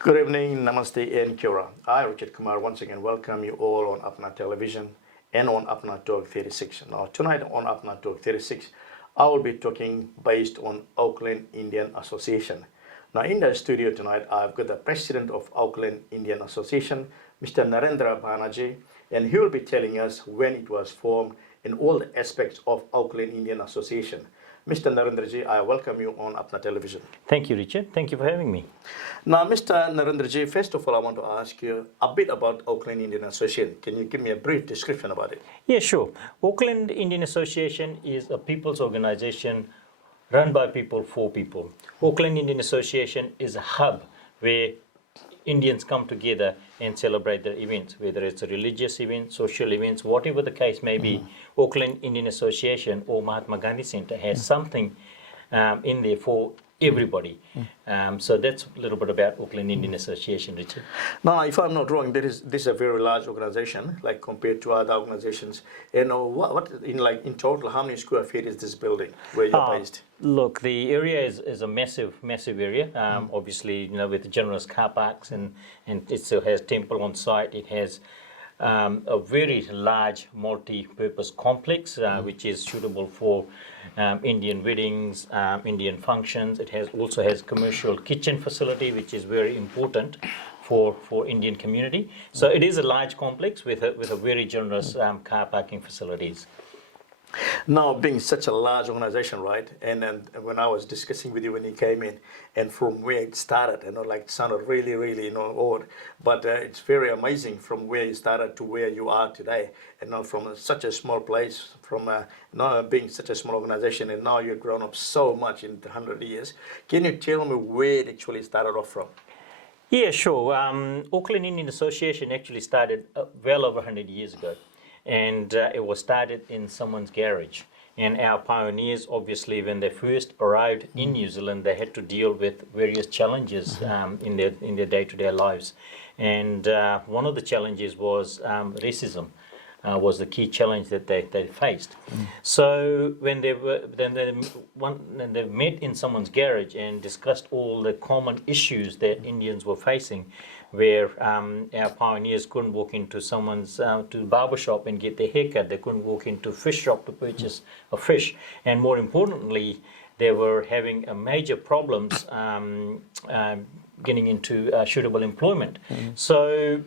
Good evening, Namaste and Kira. I, Richard Kumar, once again welcome you all on Apna Television and on Apna Talk 36. Now, tonight on Apna Talk 36, I will be talking based on Auckland Indian Association. Now, in the studio tonight, I've got the president of Auckland Indian Association, Mr. Narendra Bhana, and he will be telling us when it was formed and all the aspects of Auckland Indian Association. Mr. Narendra, I welcome you on Apna Television. Thank you, Richard. Thank you for having me. Now, Mr. Narendra, first of all, I want to ask you a bit about Auckland Indian Association. Can you give me a brief description about it? Yeah, sure. Auckland Indian Association is a people's organization run by people for people. Auckland Indian Association is a hub where Indians come together and celebrate their events, whether it's a religious event, social events, whatever the case may be. Auckland Indian Association or Mahatma Gandhi Centre has something in there for everybody. So that's a little bit about Auckland Indian Association, Richard. Now, if I'm not wrong, this is a very large organization, like compared to other organizations. And what in total, how many square feet is this building where you're based? Look, the area is a massive area. Obviously, with generous car parks, and it still has temple on site. It has a very large multi-purpose complex, which is suitable for Indian weddings, Indian functions. It also has commercial kitchen facility, which is very important for Indian community. So it is a large complex with a very generous car parking facilities. Now, being such a large organization, right? And then when I was discussing with you when you came in, and from where it started, it sounded really, odd. But it's very amazing from where you started to where you are today. And from such a small place, from being such a small organization, and now you've grown up so much in 100 years. Can you tell me where it actually started off from? Yeah, sure. Auckland Indian Association actually started well over 100 years ago. And it was started in someone's garage. And our pioneers, obviously, when they first arrived in New Zealand, they had to deal with various challenges in their day-to-day lives. And one of the challenges was racism. Was the key challenge that they faced. So when they met in someone's garage and discussed all the common issues that Indians were facing, where our pioneers couldn't walk into someone's to barber shop and get their haircut, they couldn't walk into fish shop to purchase a fish, and more importantly, they were having major problems getting into suitable employment. So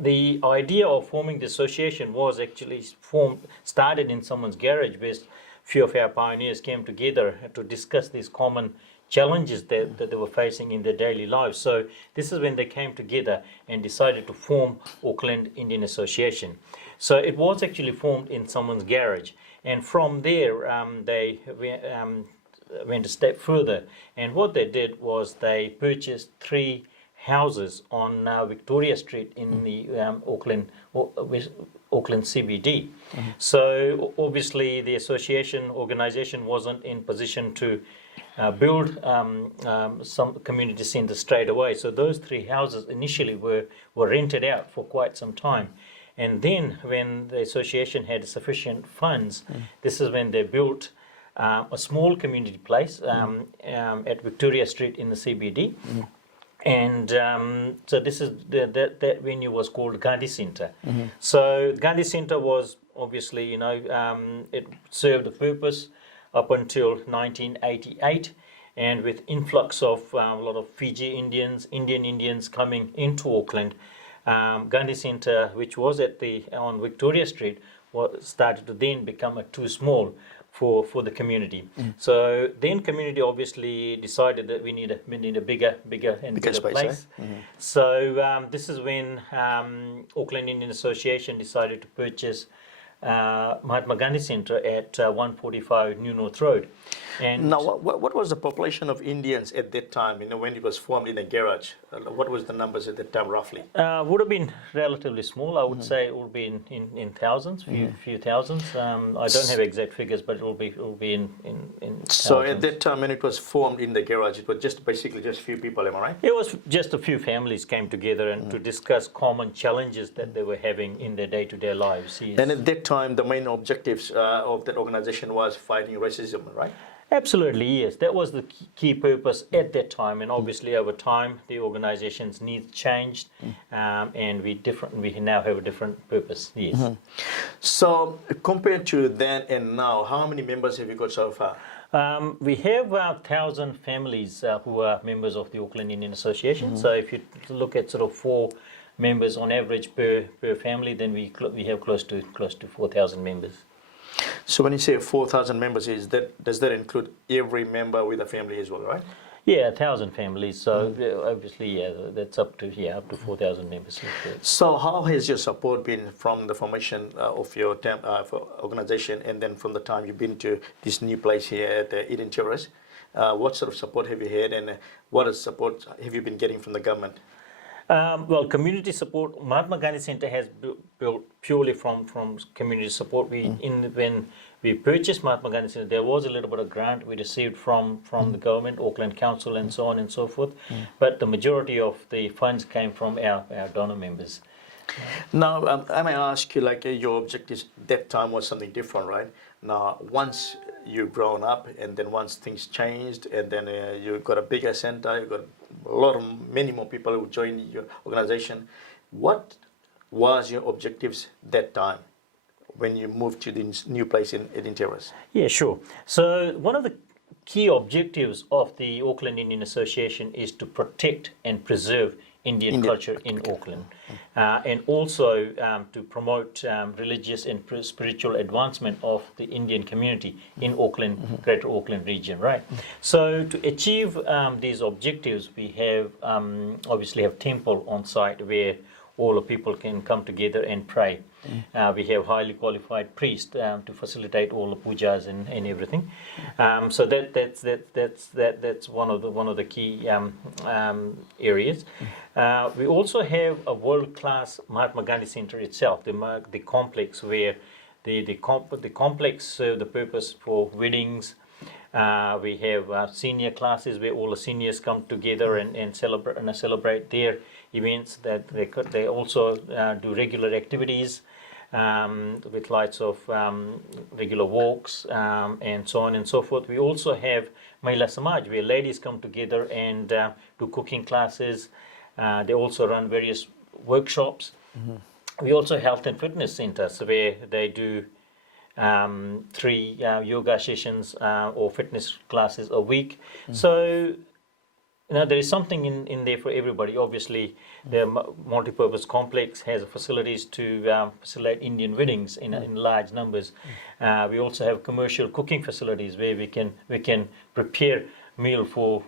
the idea of forming the association was actually started in someone's garage, where a few of our pioneers came together to discuss these common challenges that they were facing in their daily lives. So this is when they came together and decided to form Auckland Indian Association. So it was actually formed in someone's garage, and from there they went a step further, and what they did was they purchased 3 houses on Victoria Street in the Auckland CBD. So obviously the organization wasn't in position to build some community centers straight away. So those 3 houses initially were rented out for quite some time. And then when the association had sufficient funds, this is when they built a small community place at Victoria Street in the CBD. And so this is that venue was called Gandhi Centre. So Gandhi Centre was obviously, it served a purpose up until 1988, and with influx of a lot of Fiji Indians, Indian Indians coming into Auckland, Gandhi Centre, which was on Victoria Street, started to then become too small for the community. So then community obviously decided that we need a bigger space, place. So this is when Auckland Indian Association decided to purchase Mahatma Gandhi Centre at 145 New North Road. And now, what was the population of Indians at that time, when it was formed in a garage? What was the numbers at that time, roughly? Would have been relatively small. I would say it would be in thousands, few thousands. I don't have exact figures, but it will be in So thousands. at that time, when it was formed in the garage, it was basically just a few people, am I right? It was just a few families came together and to discuss common challenges that they were having in their day-to-day lives. Yes. And at that time, the main objectives of that organization was fighting racism, right? Absolutely, yes. That was the key purpose at that time, and obviously over time the organisation's needs changed, and we now have a different purpose. Yes. So compared to then and now, how many members have you got so far? We have 1,000 families who are members of the Auckland Indian Association. So if you look at sort of 4 members on average per family, then we have close to 4,000 members. So when you say 4,000 members, does that include every member with a family as well, right? Yeah, 1,000 families. So obviously, yeah, that's up to 4,000 members. So how has your support been from the formation of your organization, and then from the time you've been to this new place here at Eden Terrace? What sort of support have you had, and what support have you been getting from the government? Well, community support. Mahatma Gandhi Centre has built purely from community support. When we purchased Mahatma Gandhi Centre, there was a little bit of grant we received from the government, Auckland Council, and so on and so forth. But the majority of the funds came from our donor members. Now, I may ask you, like your objectives that time was something different, right? Now, once you've grown up, and then once things changed, and then you got a bigger center, you got many more people who joined your organization. What was your objectives that time when you moved to this new place in Eden Terrace? Yeah, sure. So one of the key objectives of the Auckland Indian Association is to protect and preserve Indian culture in Auckland, and also to promote religious and spiritual advancement of the Indian community in Auckland, Greater Auckland region, right? So to achieve these objectives, we have obviously have temple on site where all the people can come together and pray. We have highly qualified priests to facilitate all the pujas and everything. So that's one of the key areas. We also have a world-class Mahatma Gandhi Centre itself, the complex where the complex serve the purpose for weddings. We have senior classes where all the seniors come together and celebrate their events. That they also do regular activities with lots of regular walks and so on and so forth. We also have Mahila Samaj, where ladies come together and do cooking classes. They also run various workshops. We also have health and fitness centers where they do 3 yoga sessions or fitness classes a week. So there is something in there for everybody. Obviously, the multi-purpose complex has facilities to facilitate Indian weddings in large numbers. We also have commercial cooking facilities where we can prepare meal for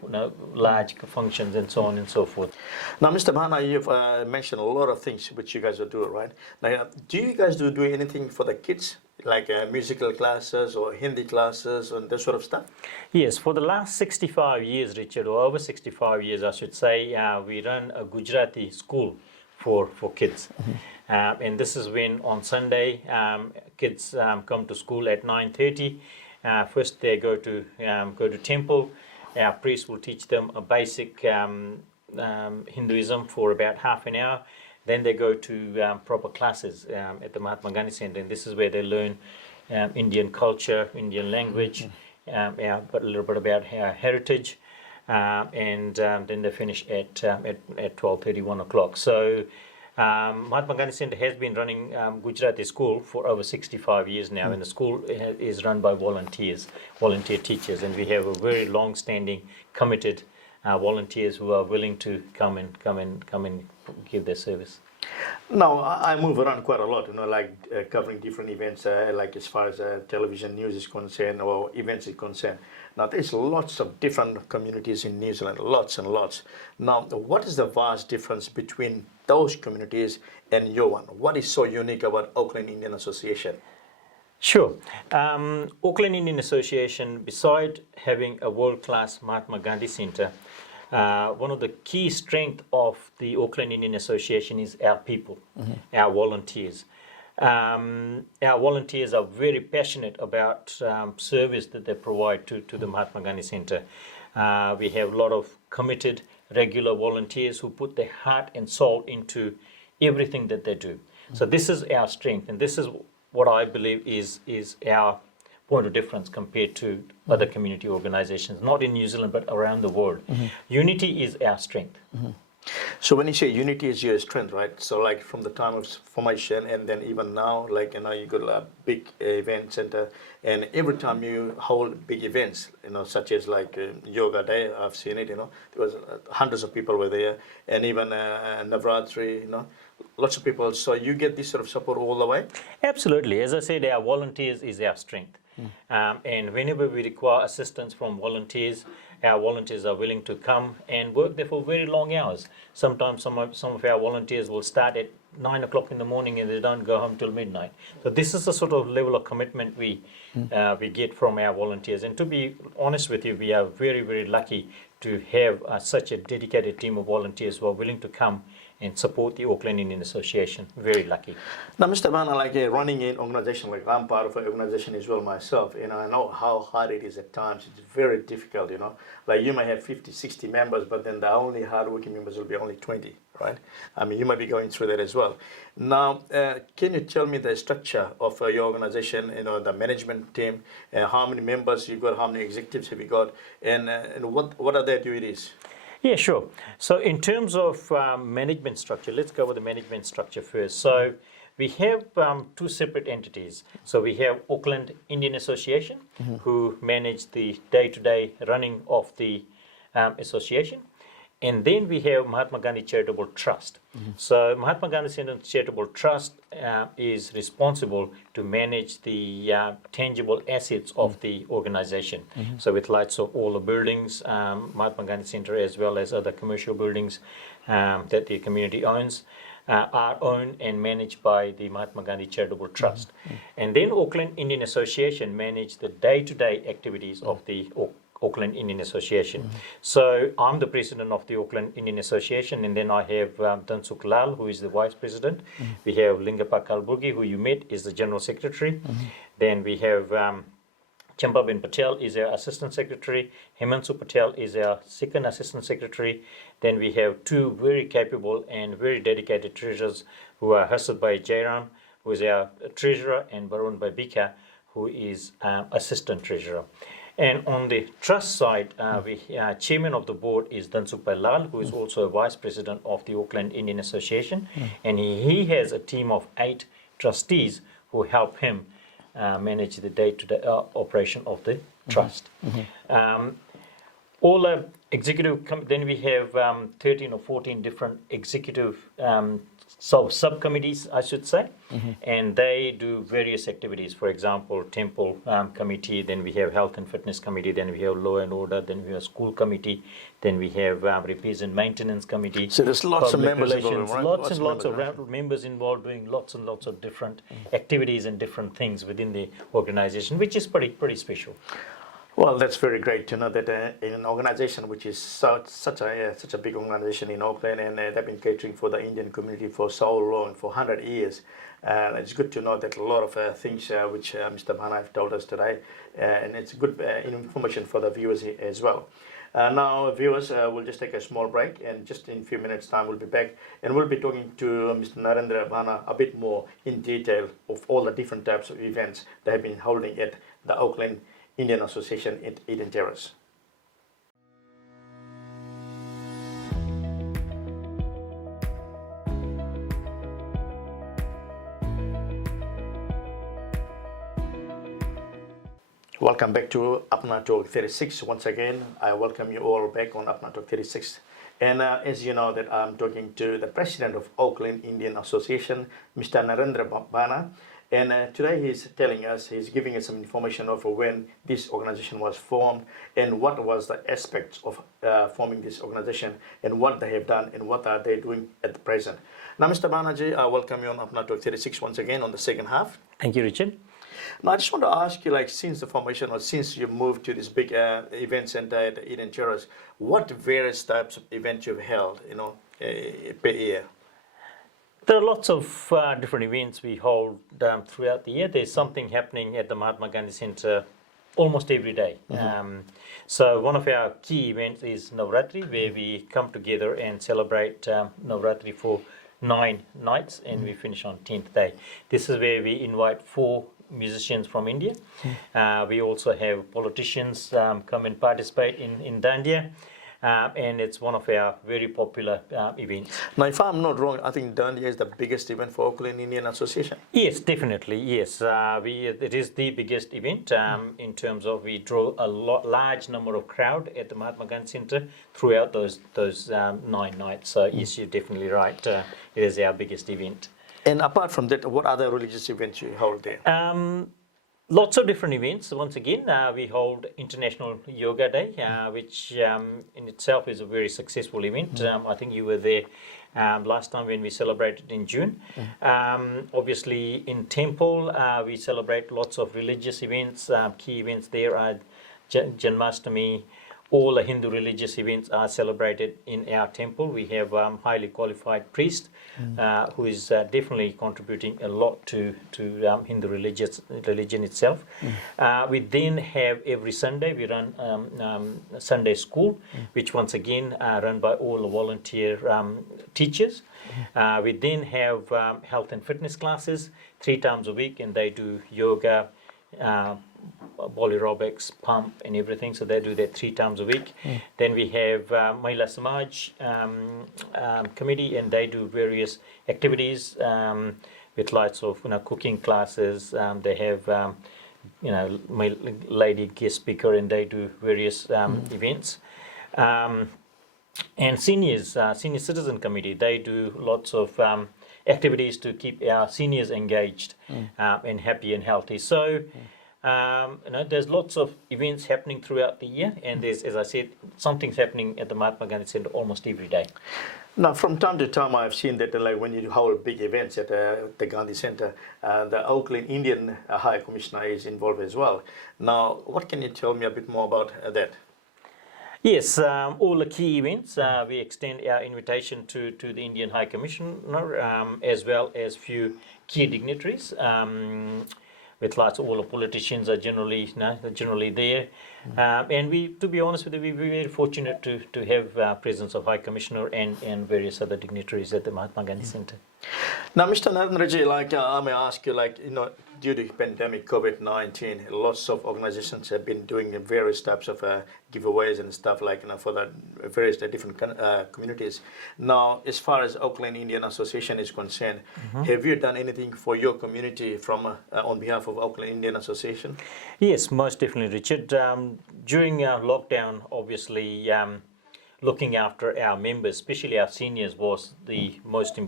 large functions and so on and so forth. Now, Mr. Bhana, you've mentioned a lot of things which you guys are doing, right? Now, do you guys do anything for the kids, like musical classes or Hindi classes and that sort of stuff? Yes, for the last 65 years, Richard, or over 65 years, I should say, we run a Gujarati school for kids. And this is when on Sunday, kids come to school at 9:30. First, they go to temple. Our priest will teach them a basic Hinduism for about half an hour. Then they go to proper classes at the Mahatma Gandhi Centre, and this is where they learn Indian culture, Indian language, but a little bit about our heritage, and then they finish at 12:30, 1 o'clock. So Mahatma Gandhi Centre has been running Gujarati school for over 65 years now, and the school is run by volunteer teachers, and we have a very long-standing, committed volunteers who are willing to come and give their service. Now, I move around quite a lot, like covering different events, like as far as television news is concerned or events is concerned. Now, there's lots of different communities in New Zealand, lots and lots. Now, what is the vast difference between those communities and your one? What is so unique about Auckland Indian Association? Sure. Auckland Indian Association, beside having a world-class Mahatma Gandhi Centre, one of the key strengths of the Auckland Indian Association is our people, our volunteers. Our volunteers are very passionate about service that they provide to the Mahatma Gandhi Centre. We have a lot of committed, regular volunteers who put their heart and soul into everything that they do. So this is our strength, and this is what I believe is our point of difference compared to other community organizations, not in New Zealand, but around the world. Unity is our strength. So when you say unity is your strength, right? So like from the time of formation and then even now, like you got a big event center, and every time you hold big events, such as like Yoga Day, I've seen it. There was hundreds of people were there, and even Navratri, lots of people. So you get this sort of support all the way. Absolutely. As I said, our volunteers is our strength. And whenever we require assistance from volunteers, our volunteers are willing to come and work there for very long hours. Sometimes some of our volunteers will start at 9 o'clock in the morning and they don't go home till midnight. So this is the sort of level of commitment we get from our volunteers. And to be honest with you, we are very, very lucky to have such a dedicated team of volunteers who are willing to come and support the Auckland Indian Association. Very lucky. Now, Mr. Bhana, like running an organization, like I'm part of an organization as well myself, I know how hard it is at times. It's very difficult, Like you might have 50, 60 members, but then the only hardworking members will be only 20, right? I mean, you might be going through that as well. Now, can you tell me the structure of your organization, the management team, how many members you got, how many executives have you got, and what are their duties? Yeah, sure. So in terms of management structure, let's go with the management structure first. So we have two separate entities. So we have Auckland Indian Association, who manage the day-to-day running of the association. And then we have Mahatma Gandhi Charitable Trust. So Mahatma Gandhi Charitable Trust is responsible to manage the tangible assets of the organization. So with lights of all the buildings, Mahatma Gandhi Centre, as well as other commercial buildings that the community owns, are owned and managed by the Mahatma Gandhi Charitable Trust. And then Auckland Indian Association manage the day-to-day activities of the Auckland Indian Association. So I'm the president of the Auckland Indian Association, and then I have Dhansukh Lal, who is the vice president. We have Lingapa Kalburgi, who you met, is the general secretary. Then we have Champabin Patel is our assistant secretary. Himansu Patel is our second assistant secretary. Then we have two very capable and very dedicated treasurers who are Harsad Jairam, who is our treasurer, and Barun Bika, who is assistant treasurer. And on the trust side, chairman of the board is Dhansukh Lal, who is also a vice president of the Auckland Indian Association. And he has a team of 8 trustees who help him manage the day-to-day operation of the trust. All executive, then we have 13 or 14 different executive subcommittees, I should say, and they do various activities. For example, temple committee, then we have health and fitness committee, then we have law and order, then we have school committee, then we have repairs and maintenance committee. So there's lots of members involved, right? Lots and lots of members involved doing lots and lots of different activities and different things within the organization, which is pretty special. Well, that's very great to know that in an organization which is such a big organization in Auckland, and they've been catering for the Indian community for so long, for 100 years. It's good to know that a lot of things which Mr. Bhana have told us today, and it's good information for the viewers as well. Now, viewers, we'll just take a small break, and just in a few minutes' time we'll be back, and we'll be talking to Mr. Narendra Bhana a bit more in detail of all the different types of events they have been holding at the Auckland Indian Association at Eden Terrace. Welcome back to Apna Talk 36. Once again, I welcome you all back on Apna Talk 36. And as you know that I'm talking to the president of Auckland Indian Association, Mr. Narendra Bhana. And today he's telling us, he's giving us some information of when this organization was formed and what was the aspects of forming this organization and what they have done and what are they doing at the present. Now, Mr. Bhanaji, I welcome you on Apna Talk 36 once again on the second half. Thank you, Richard. Now, I just want to ask you, like, since the formation or since you moved to this big event center at Eden Terrace, what various types of events you've held, per year? There are lots of different events we hold throughout the year. There's something happening at the Mahatma Gandhi Centre almost every day. So one of our key events is Navratri, where we come together and celebrate Navratri for 9 nights, and we finish on 10th day. This is where we invite 4 musicians from India. We also have politicians come and participate in Dandiya. And it's one of our very popular events. Now, if I'm not wrong, I think Dandiya is the biggest event for Auckland Indian Association. Yes, definitely. Yes, it is the biggest event in terms of we draw a large number of crowd at the Mahatma Gandhi Centre throughout those 9 nights. So yes, you're definitely right. It is our biggest event. And apart from that, what other religious events you hold there? Lots of different events. Once again, we hold International Yoga Day, which in itself is a very successful event. I think you were there last time when we celebrated in June. Obviously, in Temple, we celebrate lots of religious events. Key events there are Janmashtami. All the Hindu religious events are celebrated in our temple. We have highly qualified priest who is definitely contributing a lot to Hindu religion itself. We then have every Sunday, we run Sunday school, which once again are run by all the volunteer teachers. We then have health and fitness classes 3 times a week, and they do yoga, ball aerobics, pump and everything, so they do that 3 times a week. Then we have Mahila Samaj committee, and they do various activities with lots of cooking classes. They have my lady guest speaker, and they do various events. And senior citizen committee, they do lots of activities to keep our seniors engaged and happy and healthy. So there's lots of events happening throughout the year, and there's, as I said, something's happening at the Mahatma Gandhi Centre almost every day. Now, from time to time, I've seen that like when you hold big events at the Gandhi Centre, the Auckland Indian High Commissioner is involved as well. Now, what can you tell me a bit more about that? Yes, all the key events, we extend our invitation to the Indian High Commissioner, as well as few key dignitaries. With lots of all the politicians are generally there, and we, to be honest with you, we're very fortunate to have presence of High Commissioner and various other dignitaries at the Mahatma Gandhi Centre. Now, Mr. Narendra, like I may ask you, like due to pandemic COVID-19, lots of organizations have been doing various types of giveaways and stuff like for the various different communities. Now, as far as Auckland Indian Association is concerned, have you done anything for your community from on behalf of Auckland Indian Association? Yes, most definitely, Richard. During lockdown, obviously, looking after our members, especially our seniors, was the most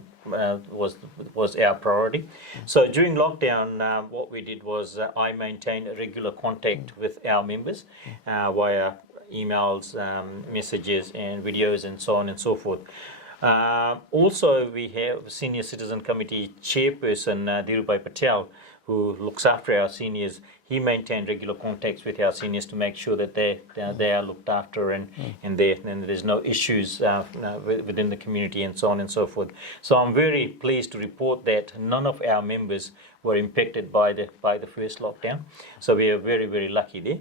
was our priority. So during lockdown, what we did was I maintained a regular contact with our members via emails, messages, and videos, and so on and so forth. Also, we have Senior Citizen Committee Chairperson Dhirubhai Patel, who looks after our seniors. He maintained regular contacts with our seniors to make sure that they are looked after and there's no issues within the community and so on and so forth. So I'm very pleased to report that none of our members were impacted by the first lockdown. So we are very, very lucky there.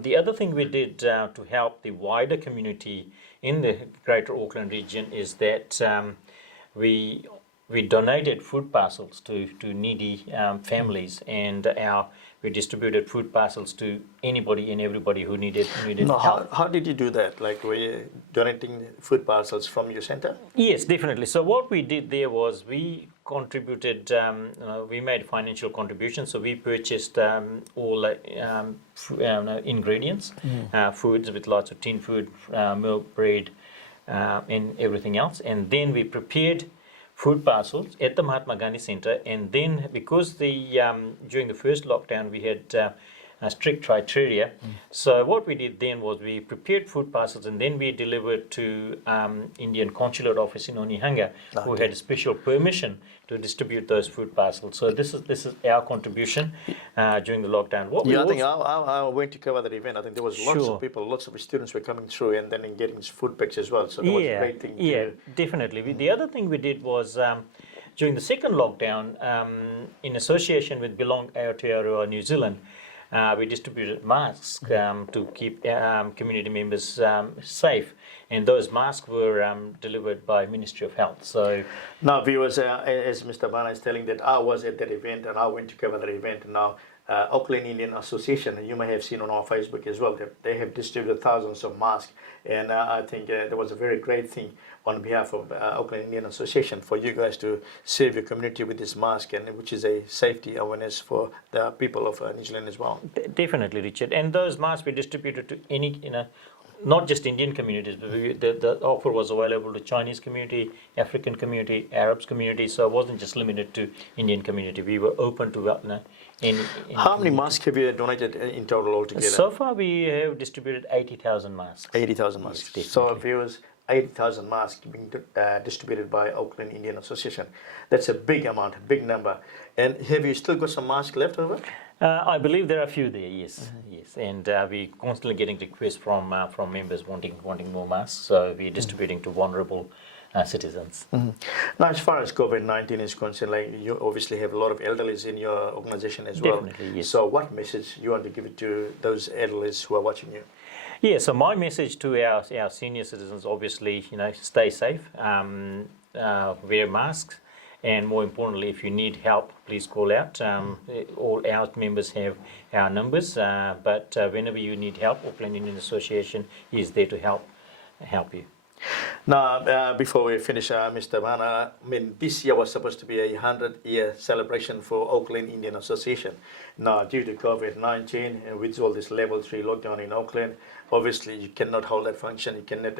The other thing we did to help the wider community in the Greater Auckland region is that we donated food parcels to needy families, and we distributed food parcels to anybody and everybody who needed help. How did you do that? Like, were you donating food parcels from your centre? Yes, definitely. So what we did there was we contributed, we made financial contributions. So we purchased all the ingredients, foods with lots of tin food, milk, bread, and everything else. And then we prepared food parcels at the Mahatma Gandhi Centre, and then because during the first lockdown we had strict criteria, so what we did then was we prepared food parcels and then we delivered to Indian Consulate Office in Onehunga, who had a special permission to distribute those food parcels. So this is our contribution during the lockdown. I think I went to cover that event. I think there was lots of people, lots of students were coming through and then getting food packs as well. So that was a great thing. Yeah, definitely. The other thing we did was during the second lockdown, in association with Belong Aotearoa New Zealand, we distributed masks to keep community members safe. and those masks were delivered by Ministry of Health. So Now, viewers, as Mr. Bhana is telling that I was at that event and I went to cover that event. Now, Auckland Indian Association, you may have seen on our Facebook as well, that they have distributed thousands of masks. And I think there was a very great thing on behalf of Auckland Indian Association for you guys to save your community with this mask, and which is a safety awareness for the people of New Zealand as well. definitely, Richard. And those masks were distributed to any, not just Indian communities, but the offer was available to Chinese community, African community, Arabs community. So it wasn't just limited to Indian community. We were open to any. How many masks have you donated in total altogether? So far, we have distributed 80,000 masks. 80,000 masks. Yes, So definitely. viewers, 80,000 masks being distributed by Auckland Indian Association. That's a big amount, a big number. And have you still got some masks left over? I believe there are a few there, yes, yes, and we constantly getting requests from members wanting more masks. So we're distributing to vulnerable citizens. Now, as far as COVID-19 is concerned, like you obviously have a lot of elderlies in your organization as well. Definitely, yes. So what message you want to give it to those elderlies who are watching you? Yeah, so my message to our senior citizens, obviously, stay safe, wear masks, and more importantly, if you need help, please call out. All our members have our numbers, but whenever you need help, Auckland Indian Association is there to help you. Now, before we finish, Mr. Bhana, I mean, this year was supposed to be a 100-year celebration for Auckland Indian Association. Now, due to COVID-19 and with all this level 3 lockdown in Auckland, obviously you cannot hold that function, you cannot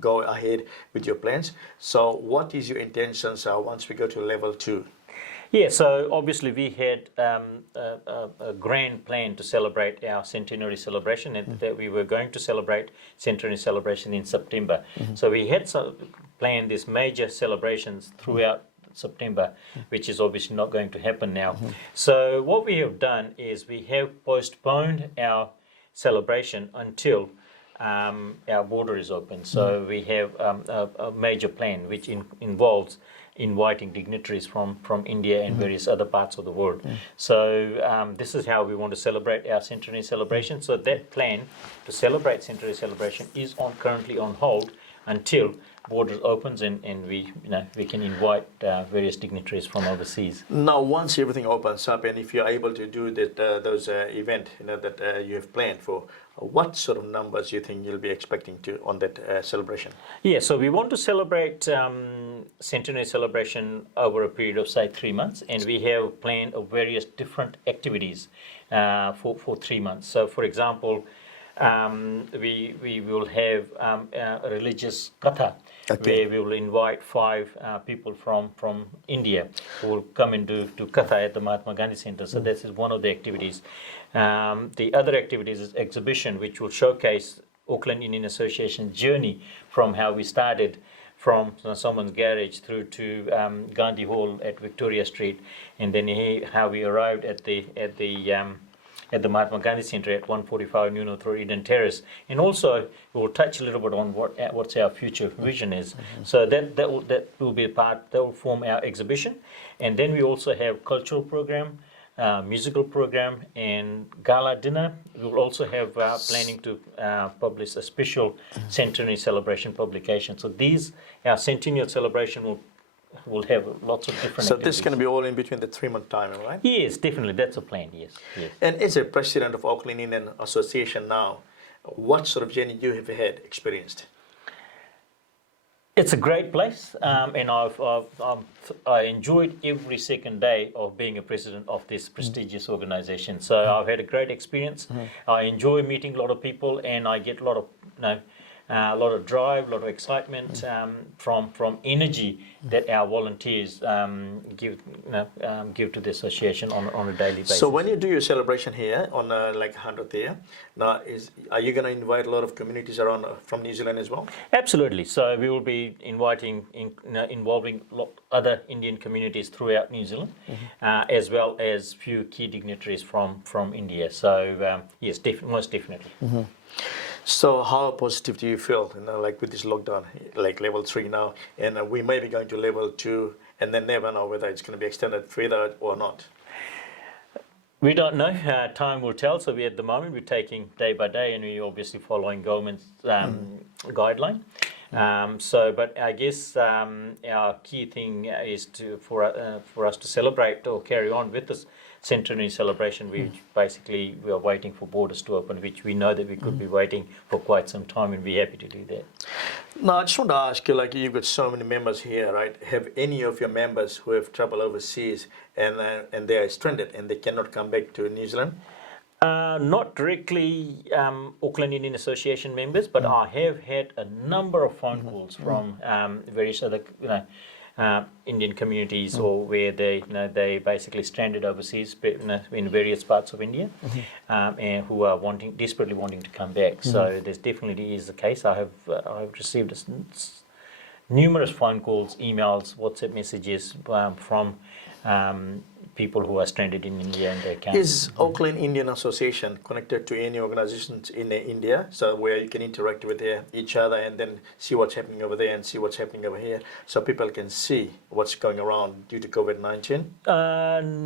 go ahead with your plans. So what is your intentions once we go to level 2? Yeah, so obviously we had a grand plan to celebrate our centenary celebration, and that we were going to celebrate centenary celebration in September. So we had planned these major celebrations throughout September, which is obviously not going to happen now. So what we have done is we have postponed our celebration until our border is open. So we have a major plan which involves inviting dignitaries from India and various other parts of the world. So this is how we want to celebrate our centenary celebration. So that plan to celebrate centenary celebration is currently on hold until borders opens and we can invite various dignitaries from overseas. Now, once everything opens up, and if you're able to do that, those event that you have planned for, what sort of numbers you think you'll be expecting on that celebration? Yeah, so we want to celebrate centenary celebration over a period of, say, 3 months, and we have planned various different activities for 3 months. So, for example, we will have a religious katha, where we will invite 5 people from India who will come and do katha at the Mahatma Gandhi Centre. So this is one of the activities. The other activities is exhibition, which will showcase Auckland Indian Association's journey from how we started from someone's garage through to Gandhi Hall at Victoria Street, and then how we arrived at the Mahatma Gandhi Centre at 145 New North Road, Eden Terrace. And also we will touch a little bit on what's our future vision is. So that will be a part, that will form our exhibition. And then we also have cultural program, musical program, and gala dinner. We will also have planning to publish a special centenary celebration publication. So our centennial celebration will have lots of different So activities. this is going to be all in between the 3-month time, right? Yes, definitely. That's a plan, yes. And as a president of Auckland Indian Association now, what sort of journey you have had experienced? It's a great place, and I enjoyed every second day of being a president of this prestigious organization. So I've had a great experience. I enjoy meeting a lot of people, and I get a lot of drive, a lot of excitement from energy that our volunteers give to the association on a daily basis. So when you do your celebration here on like 100th year, now are you going to invite a lot of communities around from New Zealand as well? Absolutely. So we will be involving other Indian communities throughout New Zealand, as well as few key dignitaries from India. So yes, most definitely. So how positive do you feel, like with this lockdown, like level 3 now, and we may be going to level 2, and then never know whether it's going to be extended further or not? We don't know. Time will tell. So at the moment we're taking day by day, and we're obviously following government's guideline. But I guess our key thing is for us to celebrate or carry on with this centenary celebration, which basically we are waiting for borders to open, which we know that we could be waiting for quite some time, and we're happy to do that. Now, I just want to ask you, like you've got so many members here, right? Have any of your members who have traveled overseas and they are stranded and they cannot come back to New Zealand? Not directly Auckland Indian Association members, but I have had a number of phone calls from various other Indian communities, or where they basically stranded overseas, in various parts of India, and who are desperately wanting to come back. So this definitely is the case. I've received numerous phone calls, emails, WhatsApp messages from people who are stranded in India and they can't. Is Auckland Indian Association connected to any organizations in India, so where you can interact with each other and then see what's happening over there and see what's happening over here, so people can see what's going around due to COVID-19?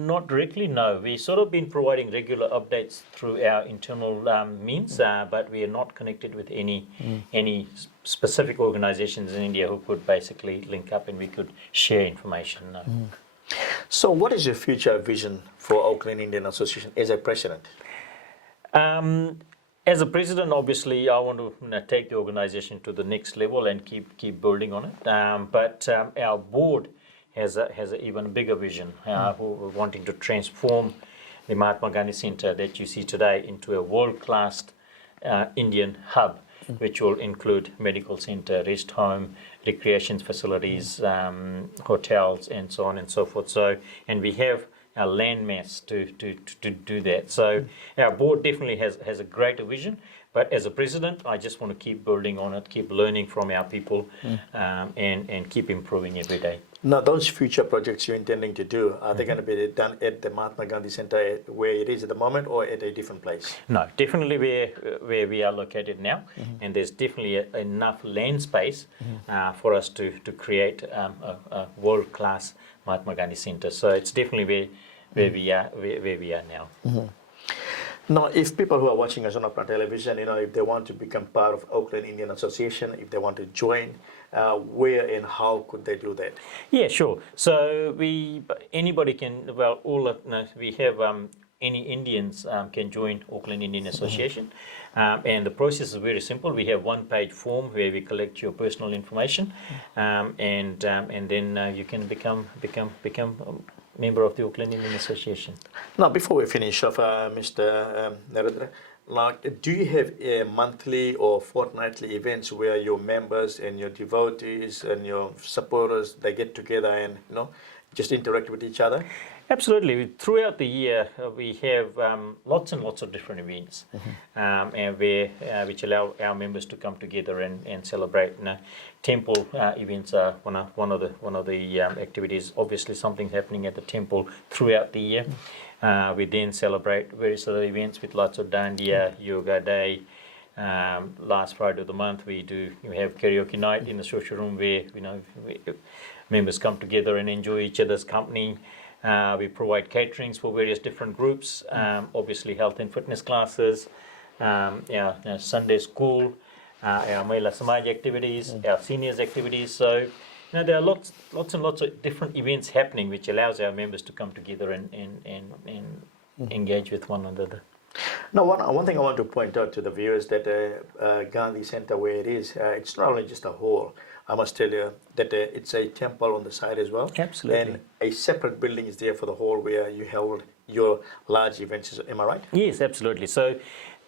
Not directly, no. We've sort of been providing regular updates through our internal means, but we are not connected with any specific organizations in India who could basically link up and we could share information. No. So what is your future vision for Auckland Indian Association as a president? As a president, obviously, I want to take the organization to the next level and keep building on it. But our board has an even bigger vision. We're wanting to transform the Mahatma Gandhi Centre that you see today into a world-class Indian hub, which will include medical centre, rest home, recreation facilities, hotels, and so on and so forth. So, and we have our land mass to do that. So our board definitely has a greater vision. But as a president, I just want to keep building on it, keep learning from our people, and keep improving every day. Now, those future projects you're intending to do, are they going to be done at the Mahatma Gandhi Centre where it is at the moment, or at a different place? No, definitely where we are located now, and there's definitely enough land space for us to create a world-class Mahatma Gandhi Centre. So it's definitely where we are now. Now, if people who are watching us on Apna Television, if they want to become part of Auckland Indian Association, if they want to join, where and how could they do that? Yeah, sure. So anybody can. Well, we have any Indians can join Auckland Indian Association, and the process is very simple. We have one-page form where we collect your personal information, and then you can become member of the Auckland Indian Association. Now, before we finish off, Mr. Narendra, do you have monthly or fortnightly events where your members and your devotees and your supporters, they get together and just interact with each other? Absolutely. Throughout the year, we have lots and lots of different events, and which allow our members to come together and celebrate. Temple events are one of the activities. Obviously, something's happening at the temple throughout the year. We then celebrate various other events with lots of dandiya, yoga day. Last Friday of the month, we have karaoke night in the social room where members come together and enjoy each other's company. We provide caterings for various different groups, obviously health and fitness classes, Sunday school, our Mahila Samaj activities, our seniors activities. So there are lots and lots of different events happening which allows our members to come together and engage with one another. Now, one thing I want to point out to the viewers that Gandhi Centre, where it is, it's not only just a hall. I must tell you that it's a temple on the side as well. Absolutely. And a separate building is there for the hall where you held your large events. Am I right? Yes, absolutely. So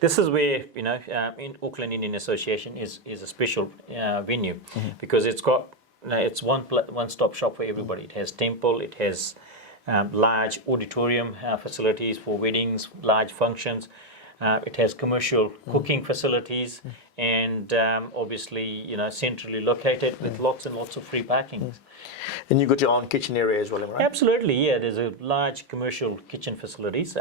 this is where, in Auckland Indian Association is a special venue, because it's got, it's one-stop shop for everybody. It has temple, it has large auditorium facilities for weddings, large functions. It has commercial cooking facilities, and obviously, centrally located with lots and lots of free parking. And you got your own kitchen area as well, am I right? Absolutely, yeah. There's a large commercial kitchen facilities,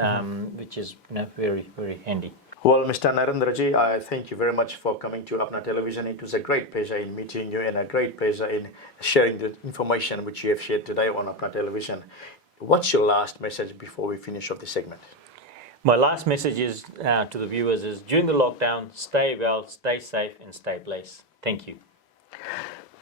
which is very, very handy. Well, Mr. Narendraji, I thank you very much for coming to Apna Television. It was a great pleasure in meeting you and a great pleasure in sharing the information which you have shared today on Apna Television. What's your last message before we finish off the segment? My last message is to the viewers is, during the lockdown, stay well, stay safe, and stay blessed. Thank you.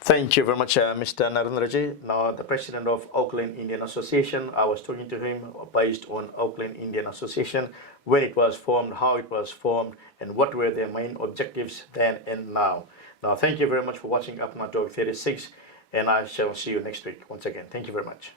Thank you very much, Mr. Narendra. Now, the president of Auckland Indian Association, I was talking to him based on Auckland Indian Association, when it was formed, how it was formed, and what were their main objectives then and now. Now, thank you very much for watching Apna Talk 36, and I shall see you next week once again. Thank you very much.